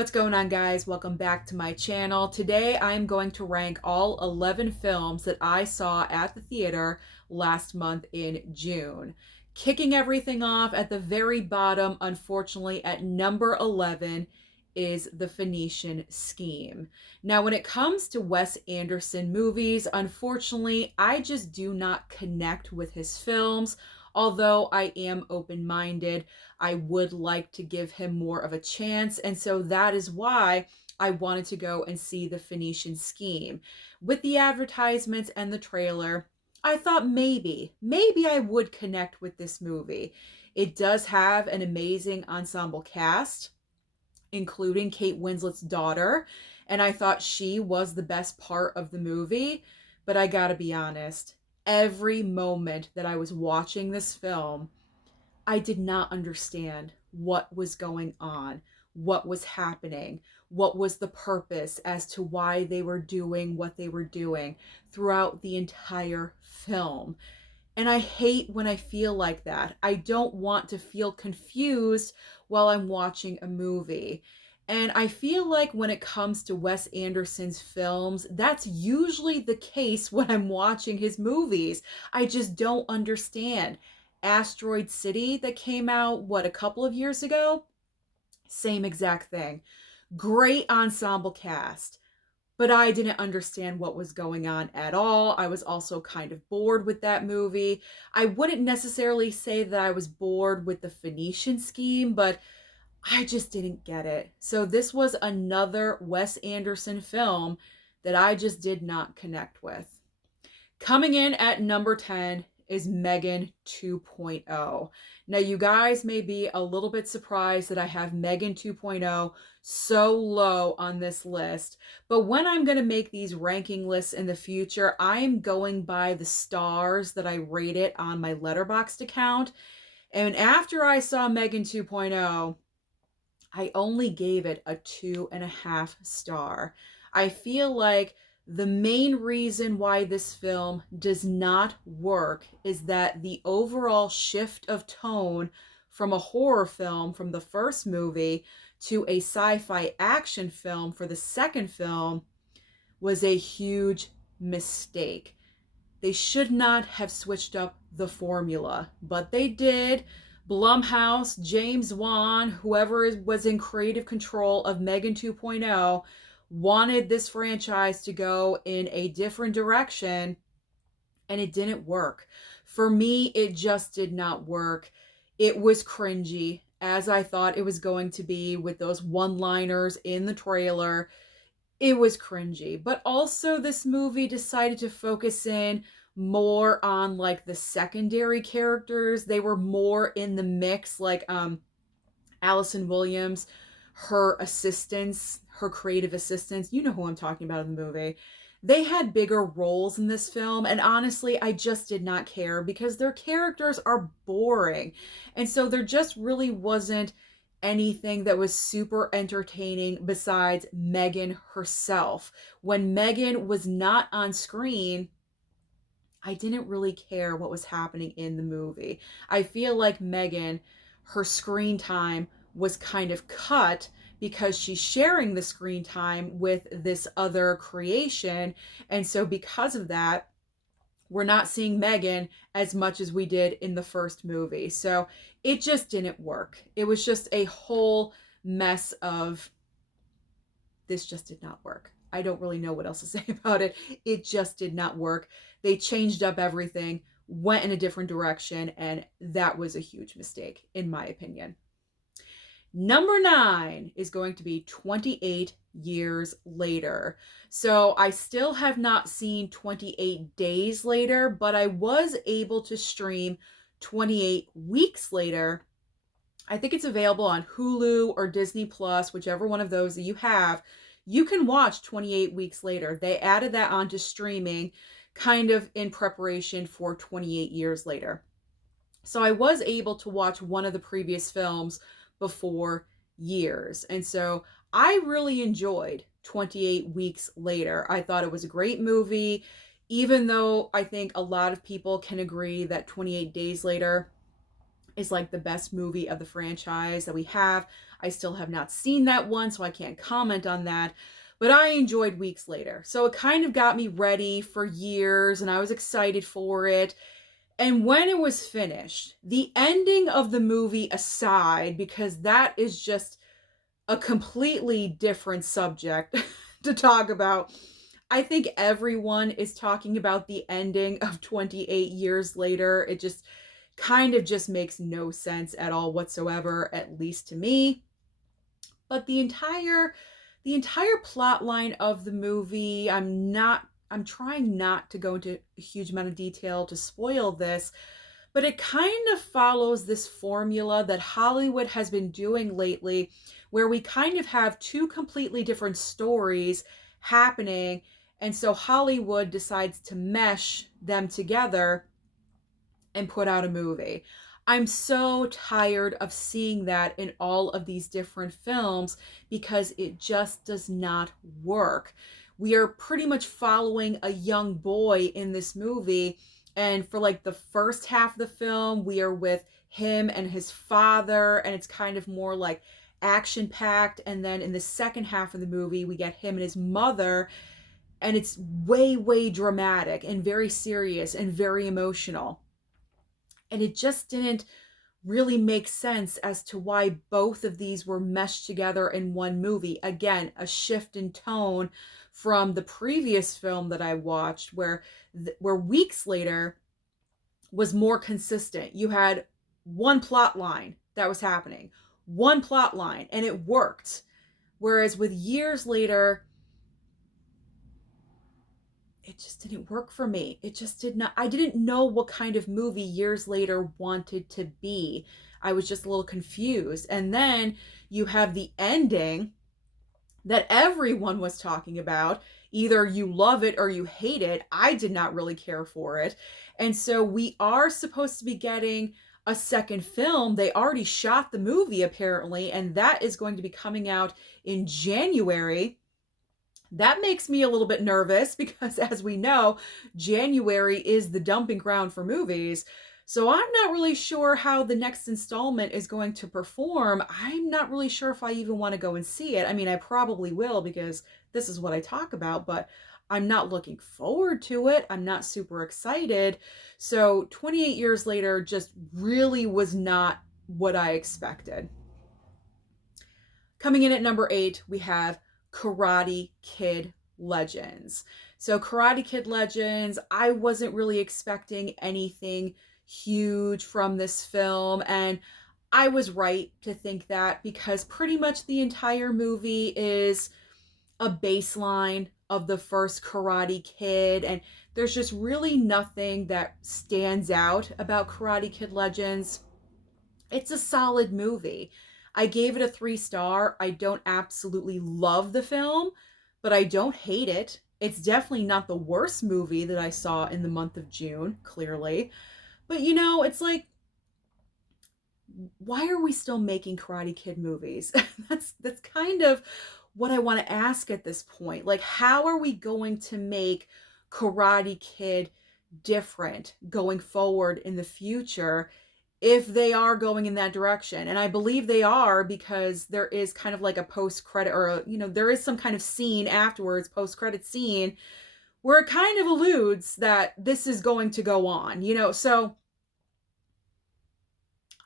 What's going on, guys? Welcome back to my channel. Today I'm going to rank all 11 films that I saw at the theater last month in June. Kicking everything off at the very bottom, unfortunately, at number 11 is The Phoenician Scheme. Now, when it comes to Wes Anderson movies, unfortunately, I just do not connect with his films. Although I am open-minded, I would like to give him more of a chance. And so that is why I wanted to go and see The Phoenician Scheme. With the advertisements and the trailer, I thought maybe I would connect with this movie. It does have an amazing ensemble cast, including Kate Winslet's daughter, and I thought she was the best part of the movie. But I gotta be honest, every moment that I was watching this film, I did not understand what was going on, what was happening, what was the purpose as to why they were doing what they were doing throughout the entire film. And I hate when I feel like that. I don't want to feel confused while I'm watching a movie. And I feel like when it comes to Wes Anderson's films, that's usually the case when I'm watching his movies. I just don't understand. Asteroid City that came out, what, a couple of years ago? Same exact thing. Great ensemble cast, but I didn't understand what was going on at all. I was also kind of bored with that movie. I wouldn't necessarily say that I was bored with the Phoenician Scheme, but I just didn't get it. So this was another Wes Anderson film that I just did not connect with. Coming in at number 10 is Megan 2.0. Now, you guys may be a little bit surprised that I have Megan 2.0 so low on this list, but when I'm going to make these ranking lists in the future, I am going by the stars that I rate it on my Letterboxd account. And after I saw Megan 2.0, I only gave it a 2.5 star. I feel like the main reason why this film does not work is that the overall shift of tone from a horror film from the first movie to a sci-fi action film for the second film was a huge mistake. They should not have switched up the formula, but they did. Blumhouse, James Wan, whoever was in creative control of Megan 2.0, wanted this franchise to go in a different direction, and it didn't work. For me, it just did not work. It was cringy, as I thought it was going to be, with those one-liners in the trailer. It was cringy, but also this movie decided to focus in more on like the secondary characters. They were more in the mix, like Allison Williams, her assistants, her creative assistants. You know who I'm talking about in the movie. They had bigger roles in this film, and honestly, I just did not care because their characters are boring. And so there just really wasn't anything that was super entertaining besides Megan herself. When Megan was not on screen, I didn't really care what was happening in the movie. I feel like Megan, her screen time was kind of cut because she's sharing the screen time with this other creation. And so because of that, we're not seeing Megan as much as we did in the first movie. So it just didn't work. It was just a whole mess of, this just did not work. I don't really know what else to say about it. It just did not work. They changed up everything, went in a different direction, and that was a huge mistake, in my opinion. Number 9 is going to be 28 Years Later. So I still have not seen 28 Days Later, but I was able to stream 28 Weeks Later. I think it's available on Hulu or Disney Plus, whichever one of those that you have. You can watch 28 Weeks Later. They added that onto streaming kind of in preparation for 28 Years Later. So I was able to watch one of the previous films before Years. And so I really enjoyed 28 Weeks Later. I thought it was a great movie, even though I think a lot of people can agree that 28 Days Later is like the best movie of the franchise that we have. I still have not seen that one, so I can't comment on that. But I enjoyed Weeks Later. So it kind of got me ready for years and I was excited for it. And when it was finished, the ending of the movie aside, because that is just a completely different subject to talk about. I think everyone is talking about the ending of 28 years later. It just kind of just makes no sense at all whatsoever, at least to me. But the entire plot line of the movie, I'm trying not to go into a huge amount of detail to spoil this, but it kind of follows this formula that Hollywood has been doing lately, where we kind of have two completely different stories happening. And so Hollywood decides to mesh them together and put out a movie. I'm so tired of seeing that in all of these different films because it just does not work. We are pretty much following a young boy in this movie, and for like the first half of the film, we are with him and his father, and it's kind of more like action packed. And then in the second half of the movie, we get him and his mother, and it's way, way dramatic and very serious and very emotional. And it just didn't really make sense as to why both of these were meshed together in one movie. Again, a shift in tone from the previous film that I watched, where Weeks Later was more consistent. You had one plot line that was happening, one plot line, and it worked. Whereas with Years Later, it just didn't work for me. It just did not. I didn't know what kind of movie Years Later wanted to be. I was just a little confused. And then you have the ending that everyone was talking about. Either you love it or you hate it. I did not really care for it. And so we are supposed to be getting a second film. They already shot the movie apparently, and that is going to be coming out in January. That makes me a little bit nervous because, as we know, January is the dumping ground for movies. So I'm not really sure how the next installment is going to perform. I'm not really sure if I even want to go and see it. I mean, I probably will because this is what I talk about, but I'm not looking forward to it. I'm not super excited. So 28 years later just really was not what I expected. Coming in at number 8, we have Karate Kid Legends. So, Karate Kid Legends, I wasn't really expecting anything huge from this film, and I was right to think that because pretty much the entire movie is a baseline of the first Karate Kid, and there's just really nothing that stands out about Karate Kid Legends. It's a solid movie. I gave it a 3 star. I don't absolutely love the film, but I don't hate it. It's definitely not the worst movie that I saw in the month of June, clearly. But it's like, why are we still making Karate Kid movies? That's kind of what I want to ask at this point. Like, how are we going to make Karate Kid different going forward in the future if they are going in that direction? And I believe they are, because there is kind of like a post credit, or there is some kind of scene afterwards, post credit scene, where it kind of alludes that this is going to go on, so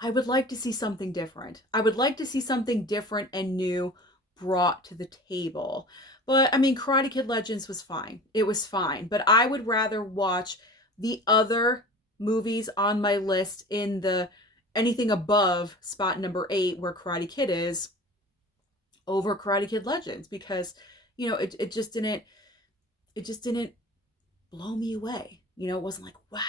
I would like to see something different. I would like to see something different and new brought to the table. But I mean, Karate Kid Legends was fine. It was fine. But I would rather watch the other movies on my list in the anything above spot number 8, where Karate Kid is, over Karate Kid Legends, because it just didn't blow me away. It wasn't like, wow,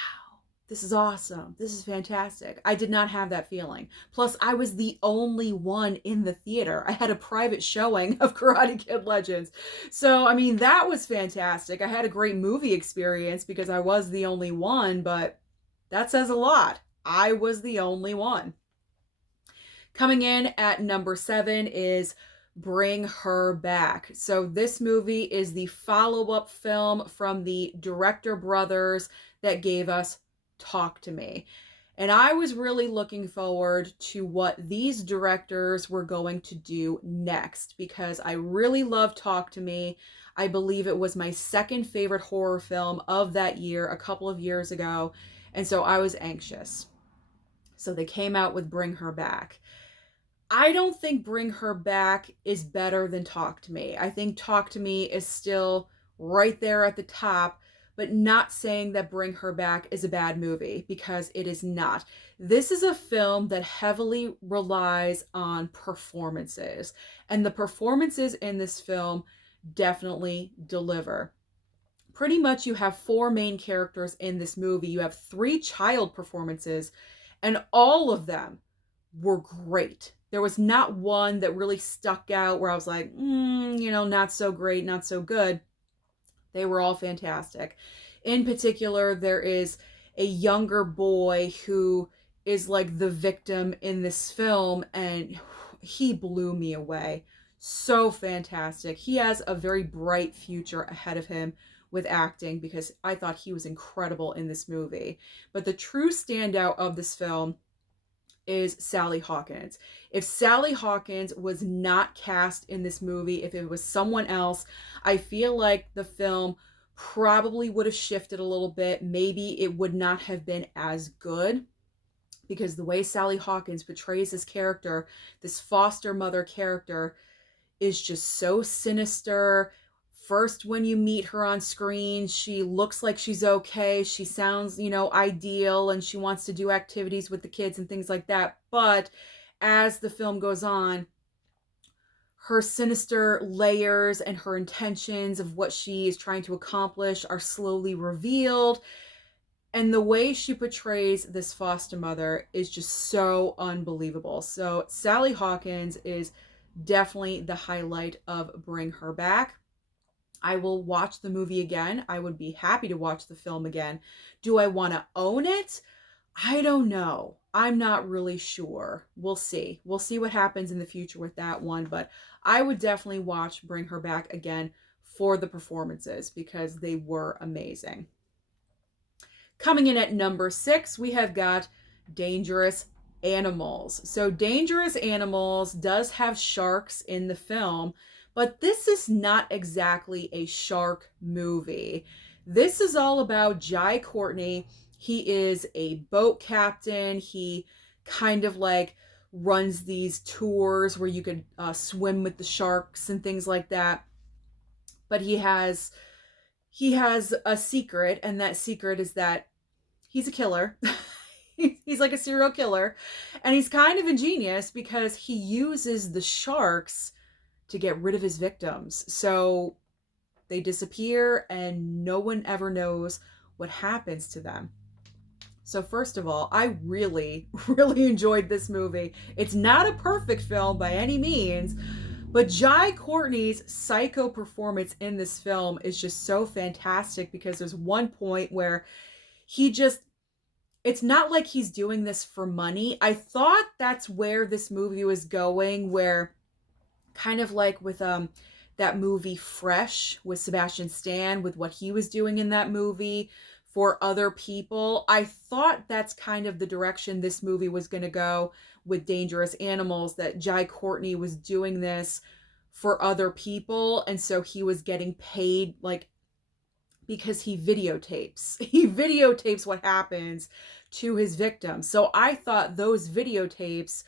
this is awesome, this is fantastic. I did not have that feeling. Plus, I was the only one in the theater. I had a private showing of Karate Kid Legends. So, I mean, that was fantastic. I had a great movie experience because I was the only one, but that says a lot. I was the only one. Coming in at number 7 is Bring Her Back. So this movie is the follow-up film from the director brothers that gave us Talk to Me. And I was really looking forward to what these directors were going to do next because I really love Talk to Me. I believe it was my second favorite horror film of that year, a couple of years ago. And so I was anxious. So they came out with Bring Her Back. I don't think Bring Her Back is better than Talk to Me. I think Talk to Me is still right there at the top, but not saying that Bring Her Back is a bad movie because it is not. This is a film that heavily relies on performances, and the performances in this film definitely deliver. Pretty much, you have four main characters in this movie. You have three child performances, and all of them were great. There was not one that really stuck out where I was like, not so great, not so good. They were all fantastic. In particular, there is a younger boy who is like the victim in this film, and he blew me away. So fantastic. He has a very bright future ahead of him with acting because I thought he was incredible in this movie. But the true standout of this film is Sally Hawkins. If Sally Hawkins was not cast in this movie, if it was someone else, I feel like the film probably would have shifted a little bit. Maybe it would not have been as good because the way Sally Hawkins portrays this character, this foster mother character, is just so sinister. First, when you meet her on screen, she looks like she's okay. She sounds, ideal, and she wants to do activities with the kids and things like that. But as the film goes on, her sinister layers and her intentions of what she is trying to accomplish are slowly revealed. And the way she portrays this foster mother is just so unbelievable. So Sally Hawkins is definitely the highlight of Bring Her Back. I will watch the movie again. I would be happy to watch the film again. Do I want to own it? I don't know. I'm not really sure. We'll see. We'll see what happens in the future with that one, but I would definitely watch Bring Her Back again for the performances because they were amazing. Coming in at number 6, we have got Dangerous Animals. So Dangerous Animals does have sharks in the film, but this is not exactly a shark movie. This is all about Jai Courtney. He is a boat captain. He kind of like runs these tours where you could swim with the sharks and things like that. But he has a secret, and that secret is that he's a killer. He's like a serial killer, and he's kind of ingenious because he uses the sharks to get rid of his victims. So they disappear and no one ever knows what happens to them. So first of all, I really, really enjoyed this movie. It's not a perfect film by any means, but Jai Courtney's psycho performance in this film is just so fantastic because there's one point where it's not like he's doing this for money. I thought that's where this movie was going, where kind of like with that movie Fresh with Sebastian Stan, with what he was doing in that movie for other people. I thought that's kind of the direction this movie was going to go with Dangerous Animals, that Jai Courtney was doing this for other people, and so he was getting paid like because he videotapes what happens to his victims. So I thought those videotapes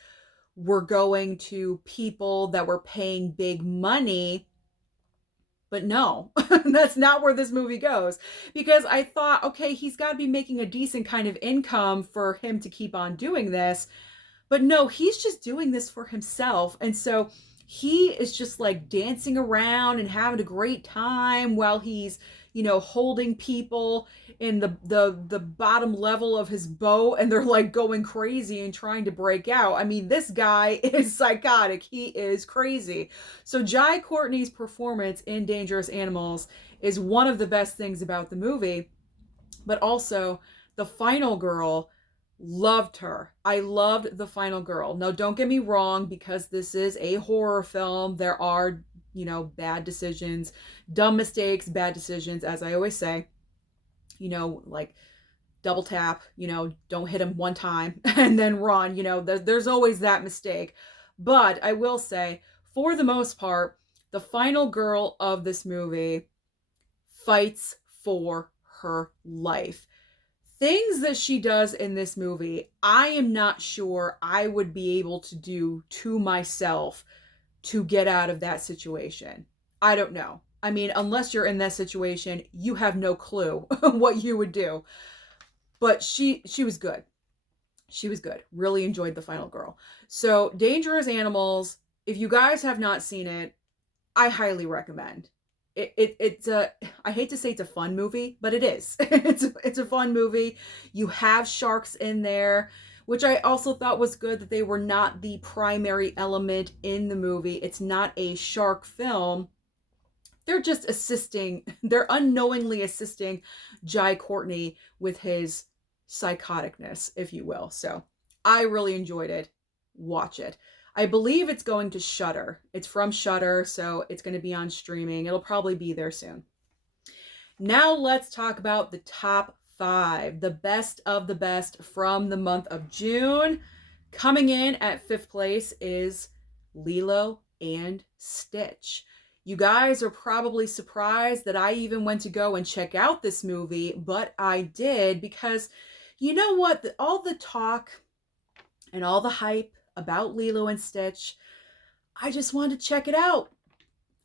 were going to people that were paying big money. But no, that's not where this movie goes. Because I thought, okay, he's got to be making a decent kind of income for him to keep on doing this. But no, he's just doing this for himself. And so he is just like dancing around and having a great time while he's, holding people in the bottom level of his boat, and they're like going crazy and trying to break out. I mean, this guy is psychotic. He is crazy. So Jai Courtney's performance in Dangerous Animals is one of the best things about the movie. But also, the final girl, loved her. I loved the final girl. Now, don't get me wrong, because this is a horror film, there are, bad decisions, dumb mistakes, bad decisions, as I always say. Like double tap, don't hit him one time and then run. There's always that mistake. But I will say, for the most part, the final girl of this movie fights for her life. Things that she does in this movie, I am not sure I would be able to do to myself to get out of that situation. I don't know. I mean, unless you're in that situation, you have no clue what you would do. But she was good. She was good. Really enjoyed The Final Girl. So, Dangerous Animals, if you guys have not seen it, I highly recommend. It's a, I hate to say it's a fun movie, but it is. It's a fun movie. You have sharks in there, which I also thought was good that they were not the primary element in the movie. It's not a shark film. They're just assisting, they're unknowingly assisting Jai Courtney with his psychoticness, if you will. So I really enjoyed it. Watch it. I believe it's going to Shudder. It's from Shudder, so it's going to be on streaming. It'll probably be there soon. Now let's talk about the top 5, the best of the best from the month of June. Coming in at 5th place is Lilo and Stitch. You guys are probably surprised that I even went to go and check out this movie, but I did because you know what? All the talk and all the hype about Lilo and Stitch, I just wanted to check it out.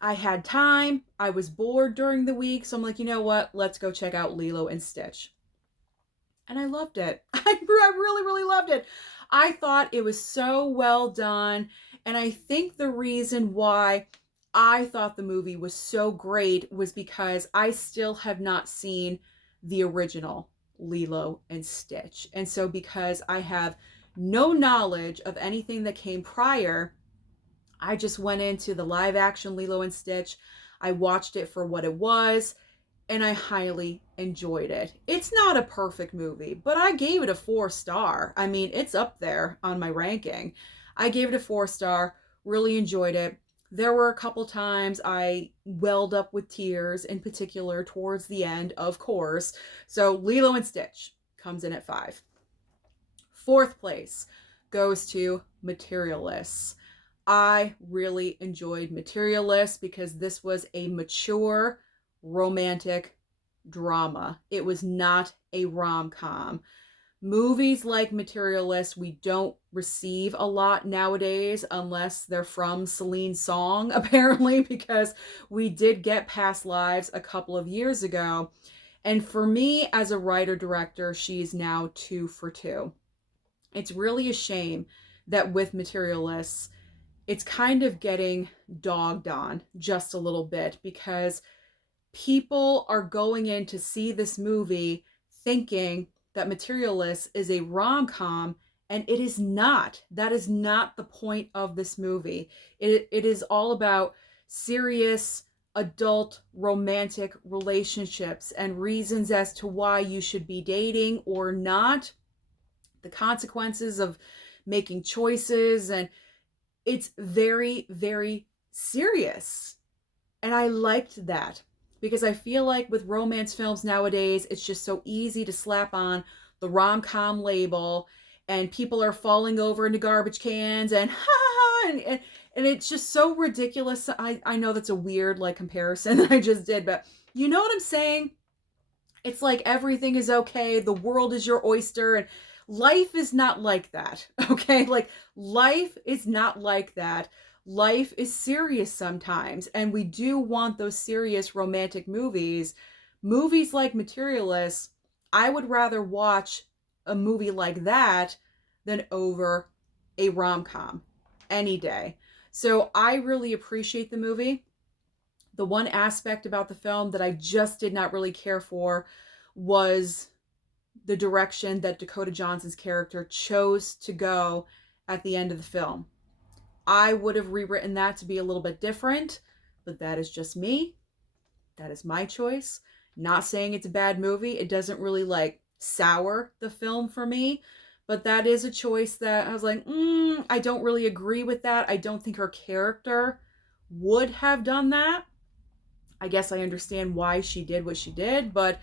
I had time. I was bored during the week, so I'm like, you know what? Let's go check out Lilo and Stitch. And I loved it. I really, really loved it. I thought it was so well done. And I think the reason why I thought the movie was so great was because I still have not seen the original Lilo and Stitch. And so because I have no knowledge of anything that came prior, I just went into the live action Lilo and Stitch. I watched it for what it was, and I highly enjoyed it. It's not a perfect movie, but I gave it a 4-star. I mean, it's up there on my ranking. I gave it a 4-star, really enjoyed it. There were a couple times I welled up with tears, in particular towards the end, of course. So Lilo and Stitch comes in at 5. 4th place goes to Materialists. I really enjoyed Materialists because this was a mature romantic drama. It was not a rom-com. Movies like Materialists, we don't receive a lot nowadays unless they're from Celine Song, apparently, because we did get Past Lives a couple of years ago. And for me, as a writer-director, she's now 2 for 2. It's really a shame that with Materialists, it's kind of getting dogged on just a little bit because people are going in to see this movie thinking that Materialists is a rom-com, and it is not. That is not the point of this movie. It is all about serious adult romantic relationships and reasons as to why you should be dating or not, the consequences of making choices, and it's very, very serious. And I liked that because I feel like with romance films nowadays, it's just so easy to slap on the rom-com label and people are falling over into garbage cans and ha ha ha, and it's just so ridiculous. I know that's a weird like comparison that I just did, but you know what I'm saying? It's like everything is okay, the world is your oyster, and life is not like that, okay? Like, life is not like that. Life is serious sometimes, and we do want those serious romantic movies. Movies like Materialists, I would rather watch a movie like that than over a rom-com any day. So I really appreciate the movie. The one aspect about the film that I just did not really care for was the direction that Dakota Johnson's character chose to go at the end of the film. I would have rewritten that to be a little bit different, but that is just me. That is my choice. Not saying it's a bad movie. It doesn't really like sour the film for me, but that is a choice that I was like, I don't really agree with that. I don't think her character would have done that. I guess I understand why she did what she did, but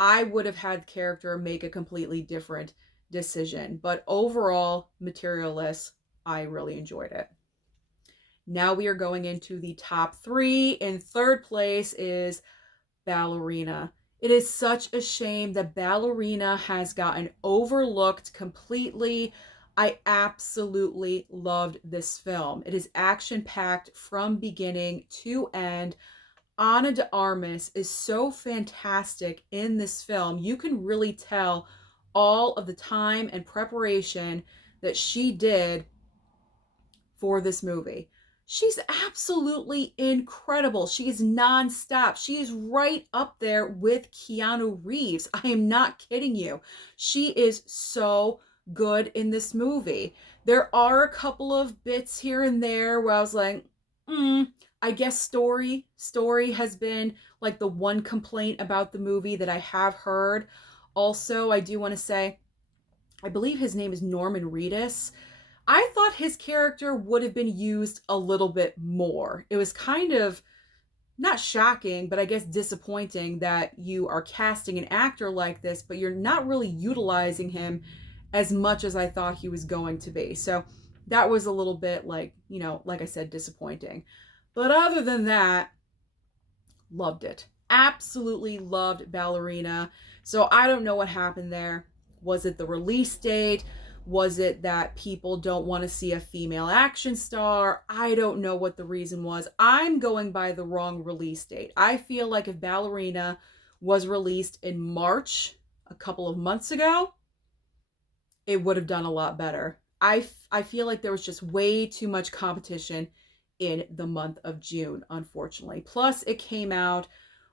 I would have had the character make a completely different decision. But overall, Materialists, I really enjoyed it. Now we are going into the top three. In third place is Ballerina. It is such a shame that Ballerina has gotten overlooked completely. I absolutely loved this film. It is action packed from beginning to end. Ana de Armas is so fantastic in this film. You can really tell all of the time and preparation that she did for this movie. She's absolutely incredible. She is nonstop. She is right up there with Keanu Reeves. I am not kidding you. She is so good in this movie. There are a couple of bits here and there where I was like, I guess story has been like the one complaint about the movie that I have heard. Also, I do want to say, I believe his name is Norman Reedus. I thought his character would have been used a little bit more. It was kind of not shocking, but I guess disappointing that you are casting an actor like this, but you're not really utilizing him as much as I thought he was going to be. So that was a little bit like, like I said, disappointing. But other than that, loved it. Absolutely loved Ballerina. So I don't know what happened there. Was it the release date? Was it that people don't want to see a female action star? I don't know what the reason was. I'm going by the wrong release date. I feel like if Ballerina was released in March a couple of months ago, it would have done a lot better. I feel like there was just way too much competition in the month of June, unfortunately. Plus, it came out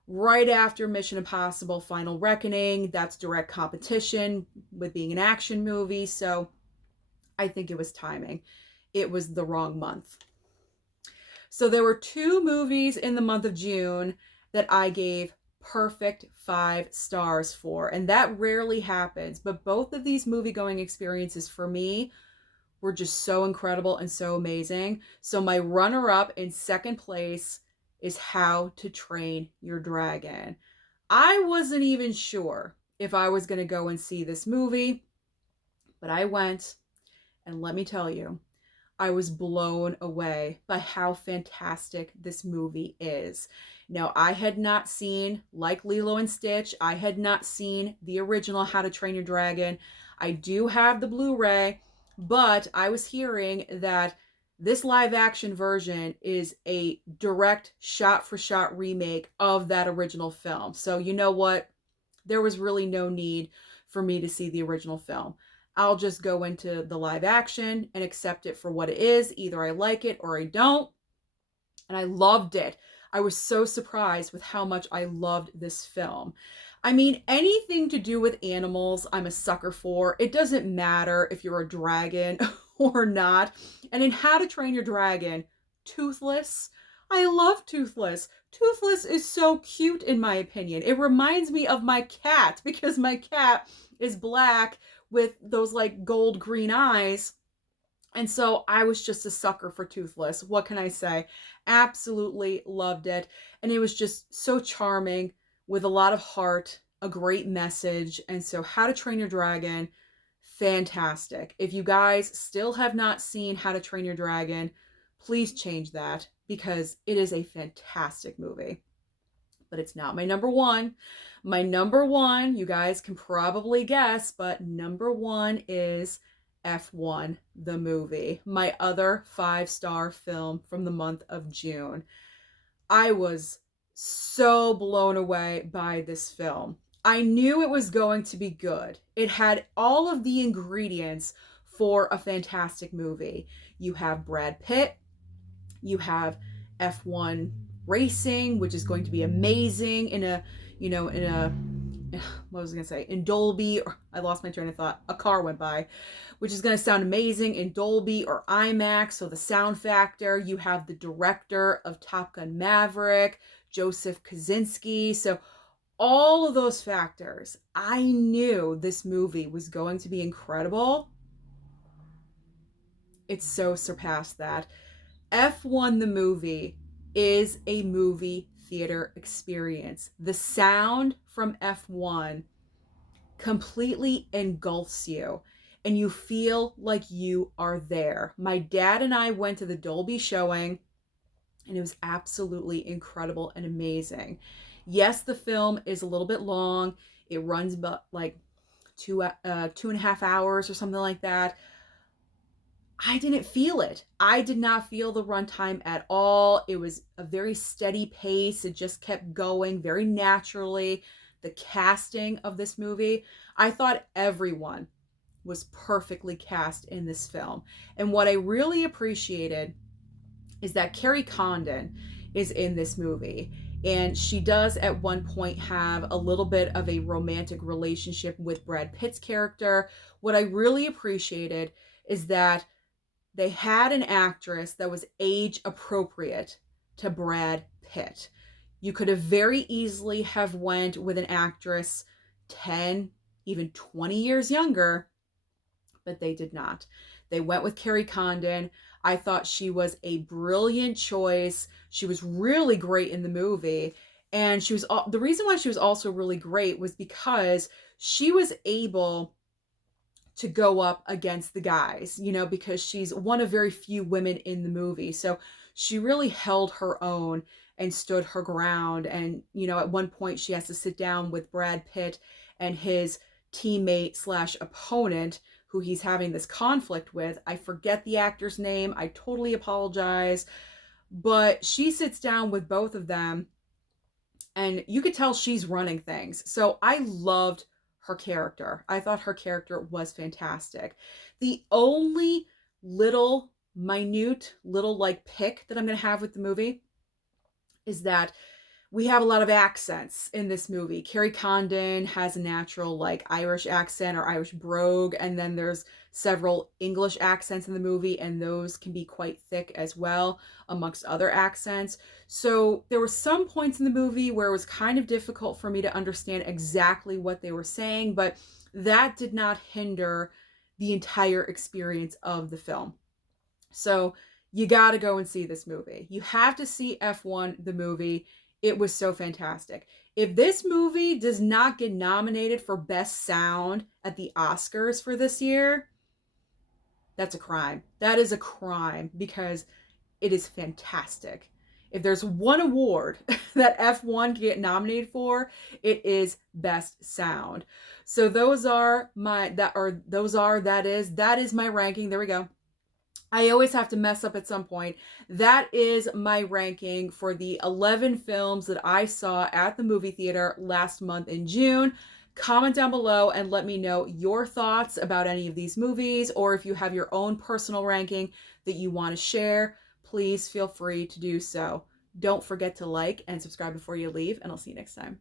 right after Mission Impossible Final Reckoning. That's direct competition with being an action movie. So I think it was timing. It was the wrong month. So there were two movies in the month of June that I gave perfect 5 stars for. And that rarely happens. But both of these movie going experiences for me were just so incredible and so amazing. So my runner-up in second place is How to Train Your Dragon. I wasn't even sure if I was going to go and see this movie, but I went, and let me tell you, I was blown away by how fantastic this movie is. Now, I had not seen, like Lilo and Stitch, I had not seen the original How to Train Your Dragon. I do have the Blu-ray, but I was hearing that this live action version is a direct shot-for-shot remake of that original film. So you know what? There was really no need for me to see the original film. I'll just go into the live action and accept it for what it is. Either I like it or I don't. And I loved it. I was so surprised with how much I loved this film. I mean, anything to do with animals, I'm a sucker for. It doesn't matter if you're a dragon or not. And in How to Train Your Dragon, Toothless, I love Toothless. Toothless is so cute in my opinion. It reminds me of my cat because my cat is black with those like gold green eyes. And so I was just a sucker for Toothless. What can I say? Absolutely loved it. And it was just so charming with a lot of heart, a great message. And so How to Train Your Dragon, fantastic. If you guys still have not seen How to Train Your Dragon, please change that because it is a fantastic movie. But it's not my number one. My number one, you guys can probably guess, but number one is F1, the movie, my other 5-star film from the month of June. I was so blown away by this film. I knew it was going to be good. It had all of the ingredients for a fantastic movie. You have Brad Pitt, you have F1 racing, which is going to be amazing in a, what was I going to say? In Dolby, or I lost my train of thought. A car went by, which is going to sound amazing in Dolby or IMAX. So the sound factor, you have the director of Top Gun Maverick, Joseph Kosinski. So all of those factors, I knew this movie was going to be incredible. It so surpassed that. F1 the movie is a movie theater experience. The sound from F1 completely engulfs you and you feel like you are there. My dad and I went to the Dolby showing and it was absolutely incredible and amazing. Yes, the film is a little bit long. It runs about like 2.5 hours or something like that. I didn't feel it. I did not feel the runtime at all. It was a very steady pace. It just kept going very naturally. The casting of this movie, I thought everyone was perfectly cast in this film. And what I really appreciated is that Carrie Condon is in this movie. And she does at one point have a little bit of a romantic relationship with Brad Pitt's character. What I really appreciated is that they had an actress that was age appropriate to Brad Pitt. You could have very easily have went with an actress 10, even 20 years younger, but they did not. They went with Carrie Condon. I thought she was a brilliant choice. She was really great in the movie. And she was the reason why she was also really great was because she was able to go up against the guys, you know, because she's one of very few women in the movie. So she really held her own and stood her ground. And, you know, at one point she has to sit down with Brad Pitt and his teammate slash opponent who he's having this conflict with. I forget the actor's name. I totally apologize. But she sits down with both of them and you could tell she's running things. So I loved her character. I thought her character was fantastic. The only little minute little like pick that I'm going to have with the movie is that we have a lot of accents in this movie. Carrie Condon has a natural like Irish accent or Irish brogue, and then there's several English accents in the movie, and those can be quite thick as well, amongst other accents. So there were some points in the movie where it was kind of difficult for me to understand exactly what they were saying, but that did not hinder the entire experience of the film. So you got to go and see this movie. You have to see F1, the movie. It was so fantastic. If this movie does not get nominated for Best Sound at the Oscars for this year, that's a crime. That is a crime because it is fantastic. If there's one award that F1 can get nominated for, it is Best Sound. So that is my ranking. There we go. I always have to mess up at some point. That is my ranking for the 11 films that I saw at the movie theater last month in June. Comment down below and let me know your thoughts about any of these movies, or if you have your own personal ranking that you want to share, please feel free to do so. Don't forget to like and subscribe before you leave, and I'll see you next time.